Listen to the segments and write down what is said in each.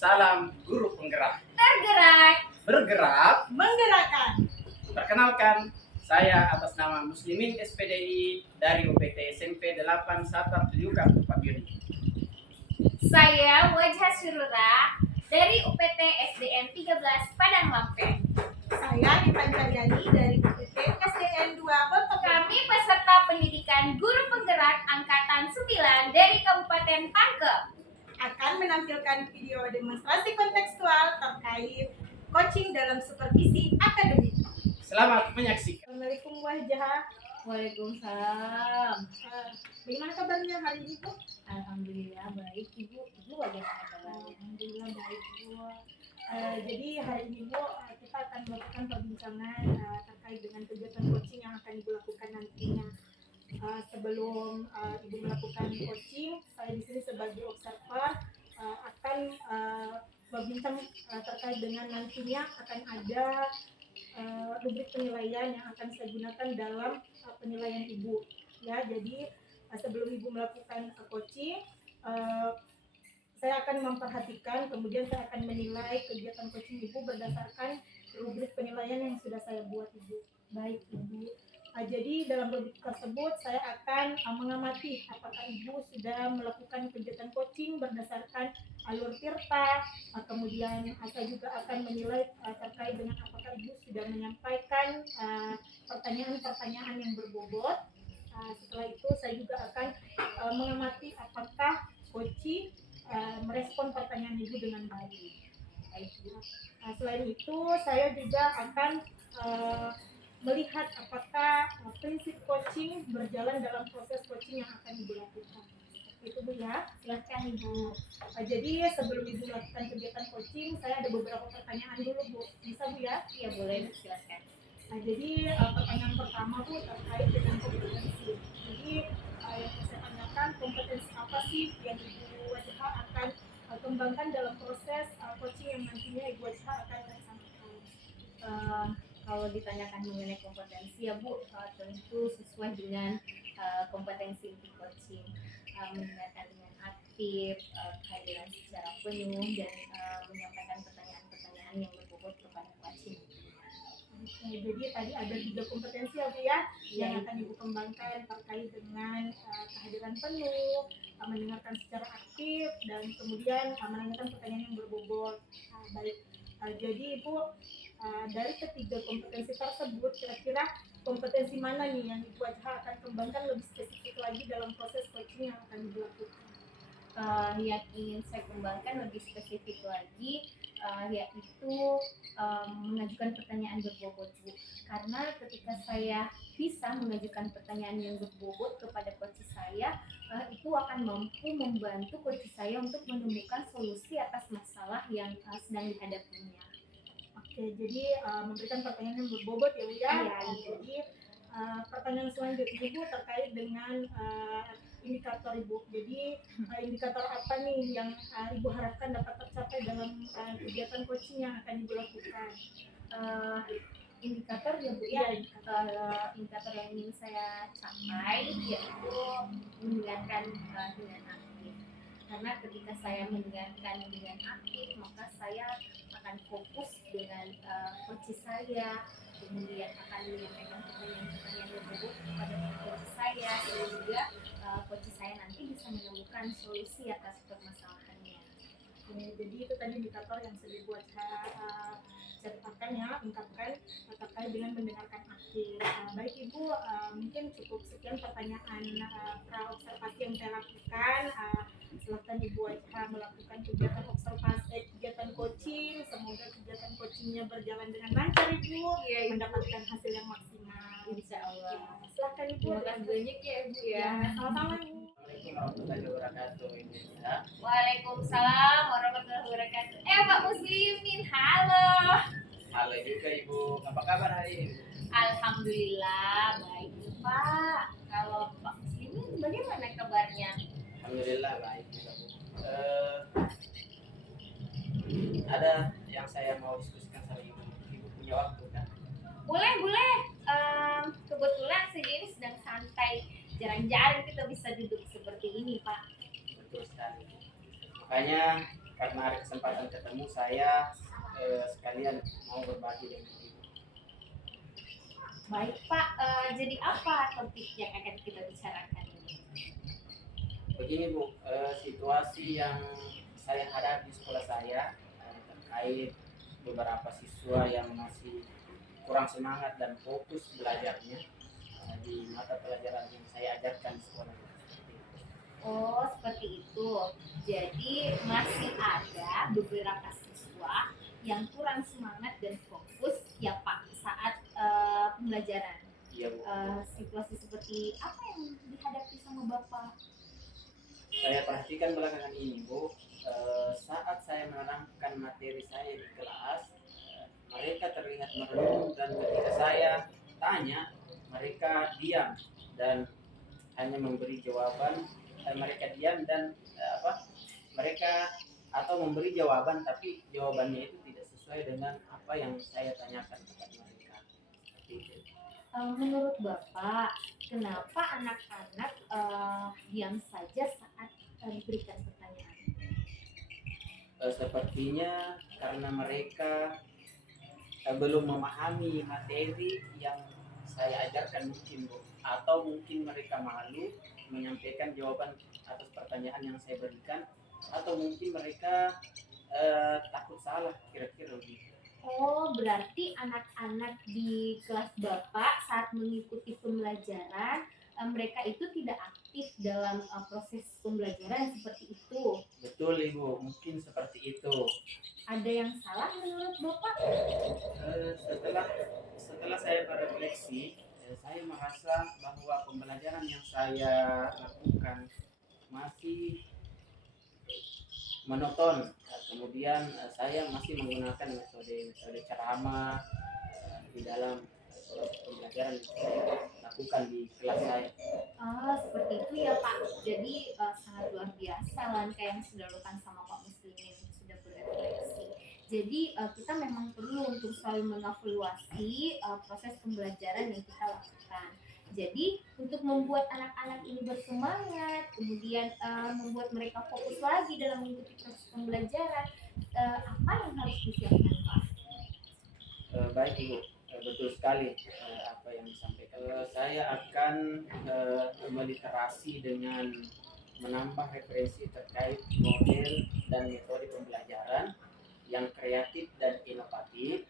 Salam guru penggerak. Tergerak, Bergerak. Menggerakkan. Perkenalkan, saya atas nama Muslimin SPDI dari UPT SMP 8 Satar Liuka Tupak Yuni. saya Wajah Surura dari UPT SDN 13 Padang Lampeng. Saya Dipan Cahyani dari UPT SDN 2 Bontong. Kami peserta pendidikan guru penggerak angkatan 9 dari Kabupaten Pangkep. Akan menampilkan video demonstrasi kontekstual terkait coaching dalam supervisi akademik. Selamat menyaksikan. Assalamualaikum Wajah. Waalaikumsalam. Bagaimana kabarnya hari ini, Bu? Alhamdulillah baik Ibu. Ibu bagaimana kabarnya? Alhamdulillah baik, Bu. Jadi hari ini, Bu, kita akan melakukan perbincangan terkait dengan kegiatan coaching yang akan Ibu lakukan nantinya. Sebelum Ibu melakukan coaching, saya di sini sebagai observer akan berbincang terkait dengan nantinya akan ada rubrik penilaian yang akan saya gunakan dalam penilaian Ibu. Ya, jadi sebelum Ibu melakukan coaching, saya akan memperhatikan, kemudian saya akan menilai kegiatan coaching Ibu berdasarkan rubrik penilaian yang sudah saya buat, Ibu. Baik, Ibu. Jadi dalam rubrik tersebut saya akan mengamati apakah Ibu sudah melakukan kegiatan coaching berdasarkan alur tirta, kemudian saya juga akan menilai terkait dengan apakah Ibu sudah menyampaikan pertanyaan-pertanyaan yang berbobot. Setelah itu saya juga akan mengamati apakah coaching merespon pertanyaan Ibu dengan baik. Selain itu saya juga akan melihat apakah prinsip coaching berjalan dalam proses coaching yang akan Ibu lakukan. Itu, Bu, ya. Silahkan, Ibu. Jadi sebelum Ibu melakukan kegiatan coaching, saya ada beberapa pertanyaan dulu, Bu. Bisa, Bu, ya? Iya boleh, silahkan. Jadi pertanyaan pertama, Bu, terkait dengan kompetensi. Jadi yang saya tanyakan, kompetensi apa sih yang Ibu Wajah akan kembangkan dalam proses coaching yang nantinya Ibu Wajah akan laksanakan? Kalau ditanyakan mengenai kompetensi ya Bu, tentu sesuai dengan kompetensi untuk coaching, mendengarkan dengan aktif, kehadiran secara penuh dan menyampaikan pertanyaan-pertanyaan yang berbobot kepada coaching. Oke, jadi tadi ada 3 kompetensi ya, Bu, ya, yang akan Ibu kembangkan terkait dengan kehadiran penuh, mendengarkan secara aktif, dan kemudian menanyakan pertanyaan yang berbobot. Baik, jadi Ibu dari ketiga kompetensi tersebut, kira-kira kompetensi mana nih yang Ibu Wajah akan kembangkan lebih spesifik lagi dalam proses coaching yang akan Ibu lakukan? Yang ingin saya kembangkan lebih spesifik lagi yaitu mengajukan pertanyaan berbobot, Bu. Karena ketika saya bisa mengajukan pertanyaan yang berbobot kepada coach saya, itu akan mampu membantu coach saya untuk menemukan solusi atas masalah yang sedang dihadapinya. Oke, jadi memberikan pertanyaan yang berbobot ya, Bu, ya. Iya. Jadi pertanyaan selanjutnya, Bu, terkait dengan indikator Ibu. Jadi indikator apa nih yang Ibu harapkan dapat tercapai dalam kegiatan coaching yang akan Ibu lakukan? Indikator ya Bu ya, indikator yang ingin saya capai yaitu mendengarkan dengan aktif. Karena ketika saya mendengarkan dengan aktif, maka saya akan fokus dengan coach saya, kemudian akan menyampaikan pertanyaan-pertanyaan yang berbobot kepada coach saya, sehingga coach saya nanti bisa menemukan solusi atas permasalahannya. Jadi itu tadi indikator yang sudah dibuat catatan ya, ungkapkan terkait dengan mendengarkan aktif. Baik Ibu, mungkin cukup sekian pertanyaan pra-observasi yang saya lakukan. Silakan Ibu Wajah melakukan kegiatan observasi, kegiatan coaching. Semoga kegiatan coachingnya berjalan dengan lancar, Ibu, mendapatkan hasil yang maksimal. Insya Allah. Silakan Ibu. Terima kasih banyak ya Ibu ya. Sama-sama, Ibu. Assalamualaikum warahmatullahi wabarakatuh. Ibu ya. Waalaikumsalam warahmatullahi wabarakatuh. Pak Muslimin, halo. Halo juga Ibu. Apa kabar hari ini? Alhamdulillah baik Pak. Kalau Pak Muslimin bagaimana kabarnya? Alhamdulillah baik juga, Bu. Ada yang saya mau diskusikan sama Ibu. Ibu punya waktu kan? Boleh. Kebetulan saya ini sedang santai. Jarang-jarang kita bisa duduk seperti ini Pak. Betul sekali. Makanya karena ada kesempatan ketemu saya sekalian mau berbagi dengan ibu. Baik Pak, jadi apa topik yang akan kita bicarakan ini? Begini Bu, situasi yang saya hadapi di sekolah saya terkait beberapa siswa yang masih kurang semangat dan fokus belajarnya di mata pelajaran yang saya ajarkan di sekolah. Oh, seperti itu. Jadi masih ada beberapa siswa yang kurang semangat dan fokus ya Pak saat pembelajaran. Iya Bu, Situasi seperti apa yang dihadapi sama Bapak? saya perhatikan belakangan ini Bu, saat saya menerangkan materi saya di kelas, mereka terlihat merenung dan ketika saya tanya, mereka diam dan hanya memberi jawaban. Mereka diam dan mereka atau memberi jawaban tapi jawabannya itu tidak sesuai dengan apa yang saya tanyakan kepada mereka. Seperti itu. Menurut Bapak, kenapa anak-anak diam saja saat diberikan pertanyaan? Sepertinya karena mereka belum memahami materi yang saya ajarkan mungkin Bu, atau mungkin mereka malu menyampaikan jawaban atas pertanyaan yang saya berikan, atau mungkin mereka takut salah kira-kira begitu. Oh, berarti anak-anak di kelas Bapak saat mengikuti pembelajaran, mereka itu tidak aktif dalam proses pembelajaran seperti itu. Betul Ibu, mungkin seperti itu. Ada yang salah menurut Bapak? Setelah saya berefleksi, saya merasa bahwa pembelajaran yang saya lakukan masih monoton. Kemudian saya masih menggunakan metode ceramah di dalam pembelajaran yang saya lakukan di kelas saya. Seperti itu ya Pak. Jadi sangat luar biasa langkah yang sudah dilakukan sama Pak Muslimin sudah berefleksi. Jadi kita memang perlu untuk selalu mengevaluasi proses pembelajaran yang kita lakukan. Jadi untuk membuat anak-anak ini bersemangat, kemudian membuat mereka fokus lagi dalam mengikuti proses pembelajaran, apa yang harus disiapkan Pak? Baik Ibu, betul sekali apa yang disampaikan. Saya akan meliterasi dengan menambah referensi terkait model dan metode pembelajaran yang kreatif dan inovatif,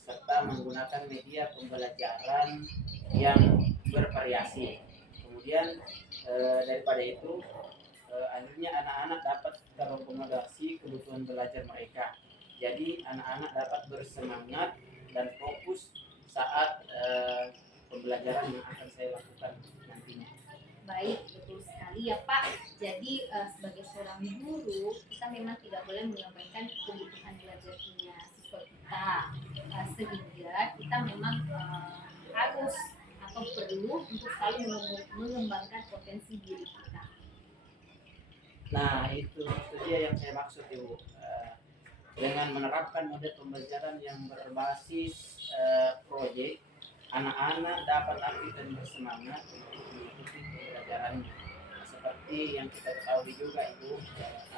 serta menggunakan media pembelajaran yang bervariasi. Kemudian daripada itu, akhirnya anak-anak dapat terakomodasi kebutuhan belajar mereka. Jadi anak-anak dapat bersemangat dan fokus saat pembelajaran yang akan saya lakukan nantinya. Baik, betul sekali ya Pak. Jadi sebagai seorang guru, kita memang tidak boleh mengabaikan kebutuhan belajarnya siswa kita, sehingga kita memang harus atau perlu untuk selalu mengembangkan potensi diri kita. Nah, itu dia yang saya maksud Ibu. Dengan menerapkan model pembelajaran yang berbasis proyek, anak-anak dapat aktif dan bersemangat untuk mengikuti pembelajarannya. Seperti yang kita ketahui juga Ibu,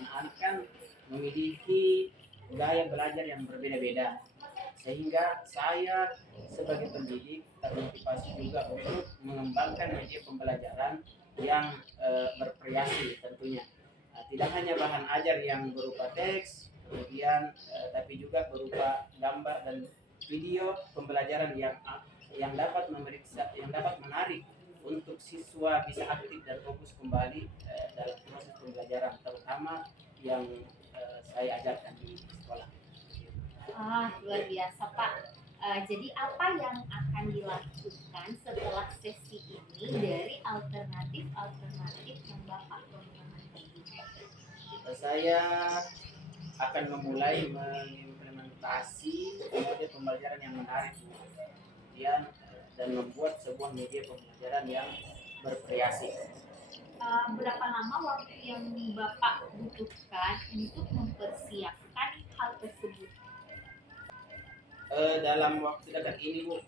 anak-anak kan memiliki gaya belajar yang berbeda-beda. Sehingga saya sebagai pendidik termotivasi juga untuk mengembangkan media pembelajaran yang bervariasi tentunya. Tidak hanya bahan ajar yang berupa teks, kemudian tapi juga berupa gambar dan video pembelajaran yang dapat memeriksa, yang dapat menarik untuk siswa bisa aktif dan fokus kembali dalam proses pembelajaran, terutama yang saya ajarkan di sekolah. Luar biasa Pak. Jadi apa yang akan dilakukan setelah sesi ini dari alternatif yang Bapak kembangkan tadi? Saya akan memulai mengimplementasi metode pembelajaran yang menarik, kemudian dan membuat sebuah media pembelajaran yang bervariasi. Berapa lama waktu yang Bapak butuhkan untuk mempersiapkan hal tersebut? Dalam waktu dekat ini Bu,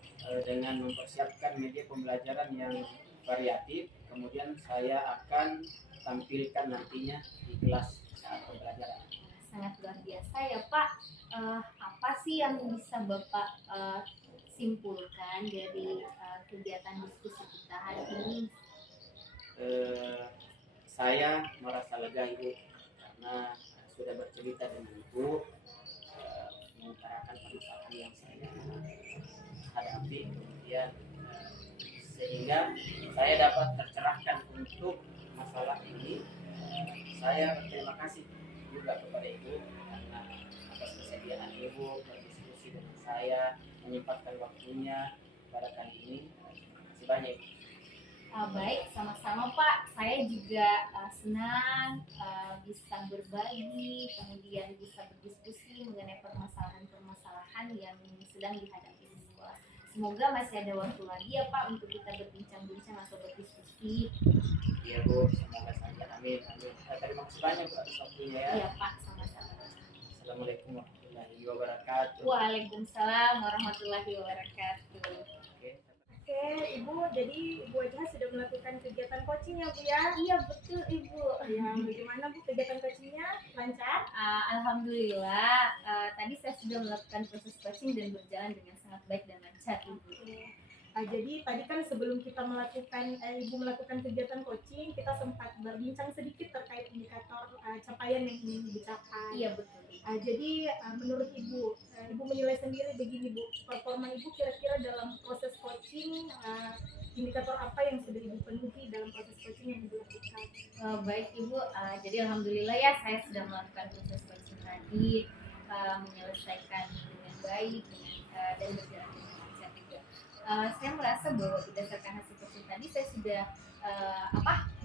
dengan mempersiapkan media pembelajaran yang variatif, kemudian saya akan tampilkan nantinya di kelas saat pembelajaran. sangat luar biasa ya Pak. Apa sih yang bisa Bapak simpulkan dari kegiatan diskusi kita hari ini? Saya merasa lega Ibu karena sudah bercerita dengan Ibu, mengutarakan permasalahan yang saya hadapi, kemudian sehingga saya dapat tercerahkan untuk masalah ini. Saya berterima kasih juga kepada Ibu karena atas kesediaan Ibu berdiskusi dengan saya, menyempatkan waktunya pada kali ini. Terima kasih banyak Ibu. Baik, sama-sama Pak. Saya juga senang bisa berbagi, kemudian bisa berdiskusi mengenai permasalahan-permasalahan yang sedang dihadapi di sekolah. Semoga masih ada waktu lagi ya Pak untuk kita berbincang-bincang atau berdiskusi. Iya Bu, semoga saja. Amin. Terima kasih banyak Bu atas waktunya ya. Iya Pak, sama-sama. Assalamualaikum warahmatullahi wabarakatuh. Waalaikumsalam warahmatullahi wabarakatuh. Oke, Ibu, jadi Ibu Ejha sudah melakukan kegiatan coaching ya Bu ya? Iya betul Ibu. Ya, bagaimana Bu kegiatan coachingnya? Lancar? Alhamdulillah, tadi saya sudah melakukan proses coaching dan berjalan dengan sangat baik dan lancar Ibu. Jadi tadi kan sebelum kita melakukan Ibu melakukan kegiatan coaching, kita sempat berbincang sedikit terkait indikator capaian yang ingin dicapai. Iya betul. Jadi menurut Ibu, Ibu menilai sendiri begini Bu, performa Ibu kira-kira dalam proses coaching, indikator apa yang sudah Ibu penuhi dalam proses coaching yang Ibu lakukan? Baik Ibu, jadi alhamdulillah ya saya sudah melakukan proses coaching tadi, menyelesaikan dengan baik dan berjalan dengan lancar juga. Saya merasa bahwa berdasarkan hasil coaching tadi saya sudah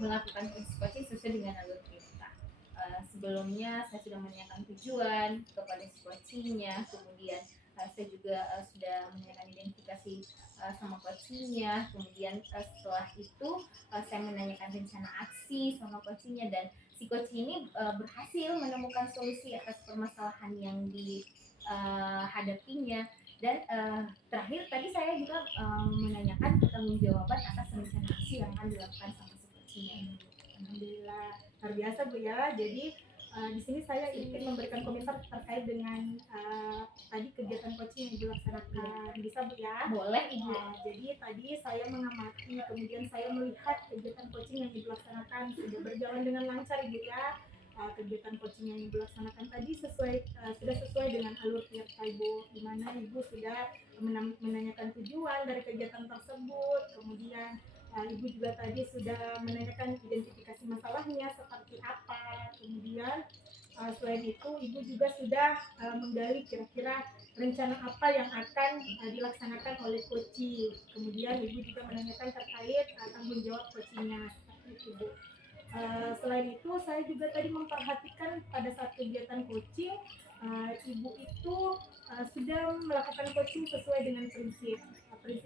melakukan proses coaching sesuai dengan alur kita. Sebelumnya saya sudah menanyakan tujuan kepada si coachingnya, kemudian saya juga sudah menanyakan identifikasi sama coachingnya, kemudian setelah itu saya menanyakan rencana aksi sama coachingnya, dan si coaching ini berhasil menemukan solusi atas permasalahan yang dihadapinya. Dan terakhir tadi saya juga menanyakan pertanggungjawaban atas rencana aksi yang akan dilakukan sama si coachingnya. Alhamdulillah, luar biasa Bu ya. Jadi di sini saya ingin memberikan komentar terkait dengan tadi kegiatan coaching yang Ibu laksanakan. Bisa Bu ya? Boleh Ibu. Jadi tadi saya mengamati, kemudian saya melihat kegiatan coaching yang Ibu laksanakan sudah berjalan dengan lancar Ibu ya. Kegiatan coaching yang Ibu laksanakan tadi sudah sesuai dengan alur kita Ibu, di mana Ibu sudah menanyakan tujuan dari kegiatan tersebut, kemudian Ibu juga tadi sudah menanyakan identifikasi masalahnya seperti apa. Kemudian selain itu Ibu juga sudah menggali kira-kira rencana apa yang akan dilaksanakan oleh coaching. Kemudian Ibu juga menanyakan terkait tanggung jawab coachingnya seperti itu Bu. Selain itu saya juga tadi memperhatikan pada saat kegiatan coaching, Ibu itu sudah melakukan coaching sesuai dengan prinsip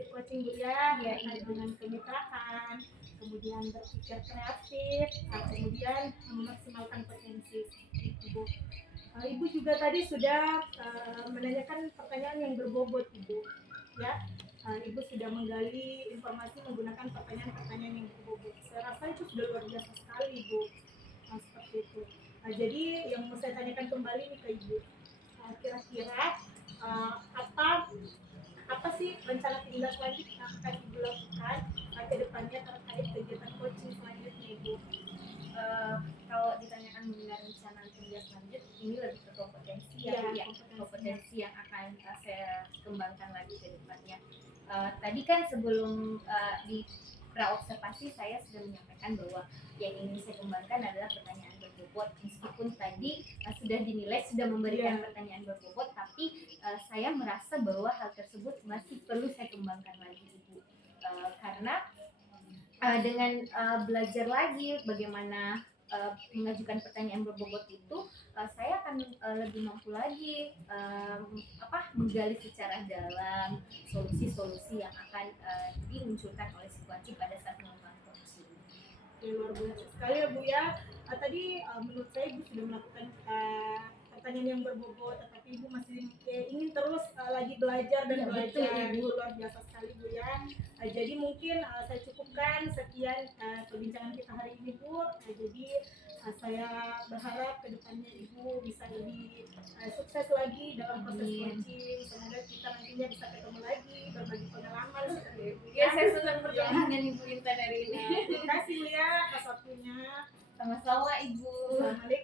coaching Bu ya, terkait dengan kemitraan, kemudian berpikir kreatif, kemudian memaksimalkan potensi Ibu. Ibu juga tadi sudah menanyakan pertanyaan yang berbobot Ibu ya. Ibu sudah menggali informasi menggunakan pertanyaan-pertanyaan yang berbobot. Saya rasa itu sudah luar biasa sekali Ibu. Seperti itu. Jadi yang mau saya tanyakan kembali nih ke Ibu, kira-kira apa sih rencana tindak lanjut yang akan Ibu lakukan ke depannya terkait kegiatan coaching selanjutnya Ibu? Kalau ditanyakan mengenai rencana tindak lanjut, ini lebih ke kompetensi kompetensi yang akan saya kembangkan lagi ke depannya. Tadi kan sebelum di praobservasi saya sudah menyampaikan bahwa yang ingin saya kembangkan adalah pertanyaan berbobot. Meskipun tadi sudah dinilai sudah memberikan pertanyaan berbobot, tapi saya merasa bahwa hal tersebut masih perlu saya kembangkan lagi Ibu. Karena dengan belajar lagi bagaimana mengajukan pertanyaan berbobot itu, saya akan lebih mampu lagi menggali secara dalam solusi-solusi yang akan dimunculkan oleh si coaching pada saat melakukan coaching. Luar biasa sekali ya Bu ya. Tadi menurut saya Ibu sudah melakukan pertanyaan yang berbobot, tetapi Ibu masih ingin terus lagi belajar dan belajar. Ibu luar biasa sekali Bu ya. Jadi mungkin saya cukupkan sekian perbincangan kita hari ini Bu. Jadi Saya berharap kedepannya Ibu bisa lebih sukses lagi dalam proses Amin. coaching. Semoga kita nantinya bisa ketemu lagi, berbagi pengalaman seperti Ibu. Ya, saya senang bertemu dengan Ibu Intan hari ini. Terima kasih Bu ya atas waktunya. Sama-sama Ibu. Assalamualaikum.